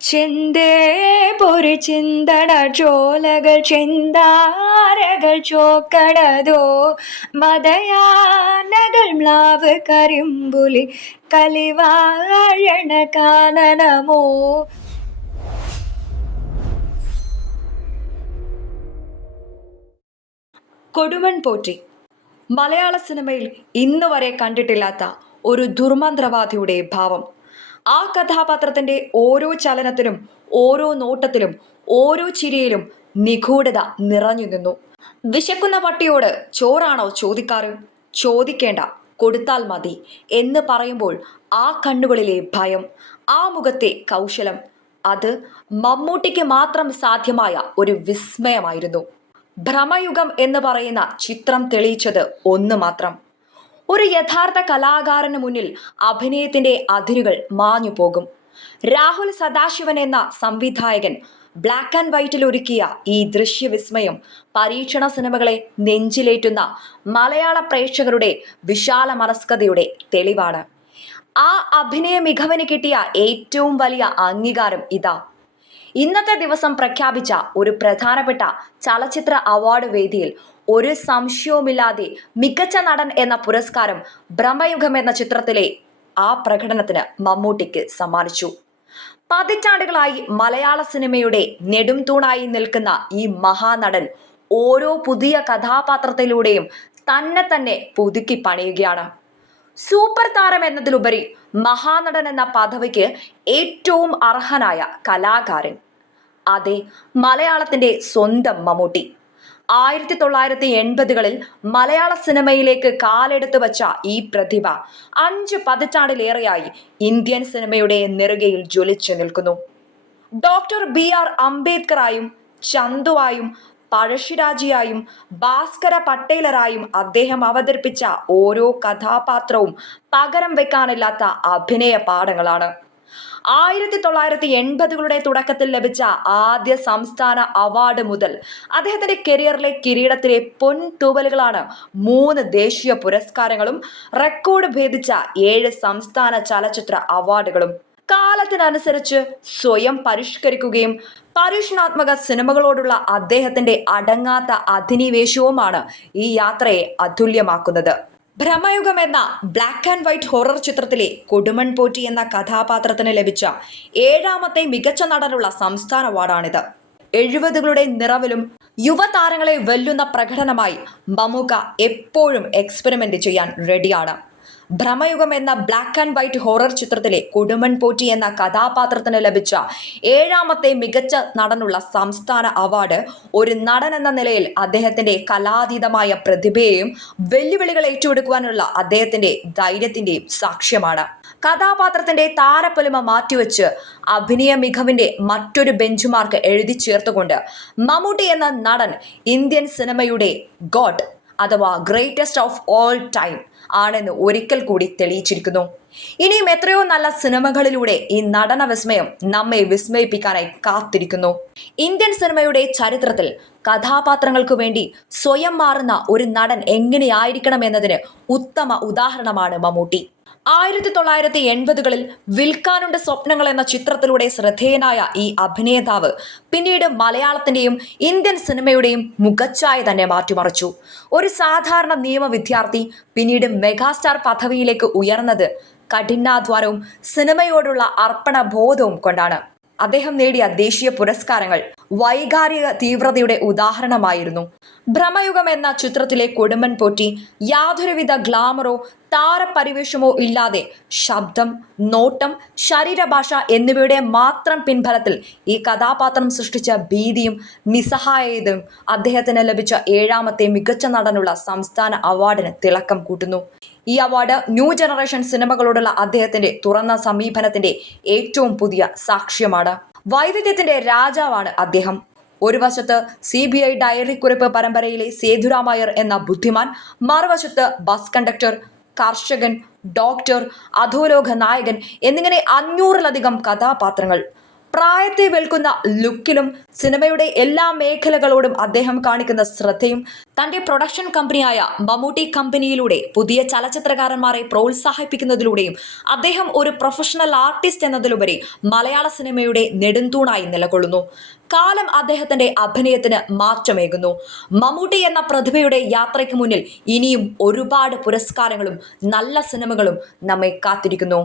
ചിന്തേ പൊരു ചിന്തട ചോലകൾ ചിന്താരകൾ ചോക്കടതോ മതയാനകൾ മ്ലാവ് കരിമ്പുലി കലിവാഴണ കാനനമോ? കൊടുമൺ പോറ്റി മലയാള സിനിമയിൽ ഇന്നുവരെ കണ്ടിട്ടില്ലാത്ത ഒരു ദുർമന്ത്രവാദിയുടെ ഭാവം. ആ കഥാപാത്രത്തിന്റെ ഓരോ ചലനത്തിലും ഓരോ നോട്ടത്തിലും ഓരോ ചിരിയിലും നിഗൂഢത നിറഞ്ഞു നിന്നു. വിശക്കുന്ന പട്ടിയോട് ചോറാണോ ചോദിക്കാറ്? ചോദിക്കേണ്ട കൊടുത്താൽ മതി എന്ന് പറയുമ്പോൾ ആ കണ്ണുകളിലെ ഭയം ആ മുഖത്തെ കൗശലം അത് മമ്മൂട്ടിക്ക് മാത്രം സാധ്യമായ ഒരു വിസ്മയമായിരുന്നു. ഭ്രമയുഗം എന്ന് പറയുന്ന ചിത്രം തെളിയിച്ചത് ഒന്ന് മാത്രം. ഒരു യഥാർത്ഥ കലാകാരന് മുന്നിൽ അഭിനയത്തിന്റെ അതിരുകൾ മാഞ്ഞു പോകും. രാഹുൽ സദാശിവൻ എന്ന സംവിധായകൻ ബ്ലാക്ക് ആൻഡ് വൈറ്റിൽ ഒരുക്കിയ ഈ ദൃശ്യവിസ്മയം പരീക്ഷണ സിനിമകളെ നെഞ്ചിലേറ്റുന്ന മലയാള പ്രേക്ഷകരുടെ വിശാല മനസ്കതയുടെ തെളിവാണ്. ആ അഭിനയ മികവിന് കിട്ടിയ ഏറ്റവും വലിയ അംഗീകാരം ഇതാ. ഇന്നത്തെ ദിവസം പ്രഖ്യാപിച്ച ഒരു പ്രധാനപ്പെട്ട ചലച്ചിത്ര അവാർഡ് വേദിയിൽ ഒരു സംശയവുമില്ലാതെ മികച്ച നടൻ എന്ന പുരസ്കാരം ബ്രഹ്മയുഗം എന്ന ചിത്രത്തിലെ ആ പ്രകടനത്തിന് മമ്മൂട്ടിക്ക് സമ്മാനിച്ചു. പതിറ്റാണ്ടുകളായി മലയാള സിനിമയുടെ നെടും തൂണായി നിൽക്കുന്ന ഈ മഹാനടൻ ഓരോ പുതിയ കഥാപാത്രത്തിലൂടെയും തന്നെ തന്നെ പുതുക്കി പണിയുകയാണ്. സൂപ്പർ താരം എന്നതിലുപരി മഹാനടൻ എന്ന പദവിക്ക് ഏറ്റവും അർഹനായ കലാകാരൻ അതെ മലയാളത്തിന്റെ സ്വന്തം മമ്മൂട്ടി. ആയിരത്തി തൊള്ളായിരത്തി എൺപതുകളിൽ മലയാള സിനിമയിലേക്ക് കാലെടുത്തു വച്ച ഈ പ്രതിഭ അഞ്ച് പതിറ്റാണ്ടിലേറെയായി ഇന്ത്യൻ സിനിമയുടെ നെറുകയിൽ ജ്വലിച്ചു നിൽക്കുന്നു. ഡോക്ടർ ബി ആർ അംബേദ്കറായും ചന്തുവായും പഴശ്ശിരാജിയായും ഭാസ്കര പട്ടേലറായും അദ്ദേഹം അവതരിപ്പിച്ച ഓരോ കഥാപാത്രവും പകരം വെക്കാനില്ലാത്ത അഭിനയ പാഠങ്ങളാണ്. ആയിരത്തി തൊള്ളായിരത്തി എൺപതുകളുടെ തുടക്കത്തിൽ ലഭിച്ച ആദ്യ സംസ്ഥാന അവാർഡ് മുതൽ അദ്ദേഹത്തിന്റെ കരിയറിലെ കിരീടത്തിലെ പൊൻതൂവലുകളാണ് മൂന്ന് ദേശീയ പുരസ്കാരങ്ങളും റെക്കോർഡ് ഭേദിച്ച ഏഴ് സംസ്ഥാന ചലച്ചിത്ര അവാർഡുകളും. കാലത്തിനനുസരിച്ച് സ്വയം പരിഷ്കരിക്കുകയും പരീക്ഷണാത്മക സിനിമകളോടുള്ള അദ്ദേഹത്തിന്റെ അടങ്ങാത്ത അധിനിവേശവുമാണ് ഈ യാത്രയെ അതുല്യമാക്കുന്നത്. ഭ്രമയുഗം എന്ന ബ്ലാക്ക് ആൻഡ് വൈറ്റ് ഹൊറർ ചിത്രത്തിലെ കൊടുമൺ പോറ്റി എന്ന കഥാപാത്രത്തിന് ലഭിച്ച ഏഴാമത്തെ മികച്ച നടനുള്ള സംസ്ഥാന അവാർഡാണിത്. എഴുപതുകളുടെ നിറവിലും യുവതാരങ്ങളെ വെല്ലുന്ന പ്രകടനമായി മമ്മൂക്ക എപ്പോഴും എക്സ്പെരിമെന്റ് ചെയ്യാൻ റെഡിയാണ് ഭ്രമയുഗം എന്ന ബ്ലാക്ക് ആൻഡ് വൈറ്റ് ഹൊറർ ചിത്രത്തിലെ കൊടുമൺ പോറ്റി എന്ന കഥാപാത്രത്തിന് ലഭിച്ച ഏഴാമത്തെ മികച്ച നടനുള്ള സംസ്ഥാന അവാർഡ് ഒരു നടൻ എന്ന നിലയിൽ അദ്ദേഹത്തിന്റെ കലാതീതമായ പ്രതിഭയെയും വെല്ലുവിളികൾ ഏറ്റെടുക്കുവാനുള്ള അദ്ദേഹത്തിന്റെ ധൈര്യത്തിന്റെയും സാക്ഷ്യമാണ്. കഥാപാത്രത്തിന്റെ താരപ്പൊലിമ മാറ്റിവെച്ച് അഭിനയ മികവിന്റെ മറ്റൊരു ബെഞ്ച്മാർക്ക് എഴുതി ചേർത്തുകൊണ്ട് മമ്മൂട്ടി എന്ന നടൻ ഇന്ത്യൻ സിനിമയുടെ ഗോഡ് അഥവാ ഗ്രേറ്റസ്റ്റ് ഓഫ് ഓൾ ടൈം ആണെന്ന് ഒരിക്കൽ കൂടി തെളിയിച്ചിരിക്കുന്നു. ഇനിയും എത്രയോ നല്ല സിനിമകളിലൂടെ ഈ നടന വിസ്മയം നമ്മെ വിസ്മയിപ്പിക്കാനായി കാത്തിരിക്കുന്നു. ഇന്ത്യൻ സിനിമയുടെ ചരിത്രത്തിൽ കഥാപാത്രങ്ങൾക്ക് വേണ്ടി സ്വയം മാറുന്ന ഒരു നടൻ എങ്ങനെയായിരിക്കണം എന്നതിന് ഉത്തമ ഉദാഹരണമാണ് മമ്മൂട്ടി. ആയിരത്തി തൊള്ളായിരത്തി എൺപതുകളിൽ വിൽക്കാനുണ്ട് സ്വപ്നങ്ങൾ എന്ന ചിത്രത്തിലൂടെ ശ്രദ്ധേയനായ ഈ അഭിനേതാവ് പിന്നീട് മലയാളത്തിന്റെയും ഇന്ത്യൻ സിനിമയുടെയും മുഖച്ഛായ തന്നെ മാറ്റിമറിച്ചു. ഒരു സാധാരണ നിയമ വിദ്യാർത്ഥി പിന്നീട് മെഗാസ്റ്റാർ പദവിയിലേക്ക് ഉയർന്നത് കഠിനാധ്വാനവും സിനിമയോടുള്ള അർപ്പണ ബോധവും കൊണ്ടാണ്. അദ്ദേഹം നേടിയ ദേശീയ പുരസ്കാരങ്ങൾ വൈകാരിക തീവ്രതയുടെ ഉദാഹരണമായിരുന്നു. ഭ്രമയുഗം എന്ന ചിത്രത്തിലെ കൊടുമ്പൻ പോറ്റി യാതൊരുവിധ ഗ്ലാമറോ താരപരിവേഷമോ ഇല്ലാതെ ശബ്ദം നോട്ടം ശരീരഭാഷ എന്നിവയുടെ മാത്രം പിൻഫലത്തിൽ ഈ കഥാപാത്രം സൃഷ്ടിച്ച ഭീതിയും നിസ്സഹായതയും അദ്ദേഹത്തിന് ലഭിച്ച ഏഴാമത്തെ മികച്ച നടനുള്ള സംസ്ഥാന അവാർഡിന് തിളക്കം കൂട്ടുന്നു. ഈ അവാർഡ് ന്യൂ ജനറേഷൻ സിനിമകളോടുള്ള അദ്ദേഹത്തിന്റെ തുറന്ന സമീപനത്തിന്റെ ഏറ്റവും പുതിയ സാക്ഷ്യമാണ്. വൈവിധ്യത്തിന്റെ രാജാവാണ് അദ്ദേഹം. ഒരു വശത്ത് സി ബി ഐ ഡയറി കുറിപ്പ് പരമ്പരയിലെ സേതുരാമായർ എന്ന ബുദ്ധിമാൻ മറുവശത്ത് ബസ് കണ്ടക്ടർ കർഷകൻ ഡോക്ടർ അധോലോക നായകൻ എന്നിങ്ങനെ അഞ്ഞൂറിലധികം കഥാപാത്രങ്ങൾ. പ്രായത്തെ വെൽക്കുന്ന ലുക്കിലും സിനിമയുടെ എല്ലാ മേഖലകളോടും അദ്ദേഹം കാണിക്കുന്ന ശ്രദ്ധയും തന്റെ പ്രൊഡക്ഷൻ കമ്പനിയായ മമ്മൂട്ടി കമ്പനിയിലൂടെ പുതിയ ചലച്ചിത്രകാരന്മാരെ പ്രോത്സാഹിപ്പിക്കുന്നതിലൂടെയും അദ്ദേഹം ഒരു പ്രൊഫഷണൽ ആർട്ടിസ്റ്റ് എന്നതിലുപരി മലയാള സിനിമയുടെ നെടുന്തൂണായി നിലകൊള്ളുന്നു. കാലം അദ്ദേഹത്തിന്റെ അഭിനയത്തിന് മാറ്റമേകുന്നു. മമ്മൂട്ടി എന്ന പ്രതിഭയുടെ യാത്രയ്ക്ക് മുന്നിൽ ഇനിയും ഒരുപാട് പുരസ്കാരങ്ങളും നല്ല സിനിമകളും നമ്മെ കാത്തിരിക്കുന്നു.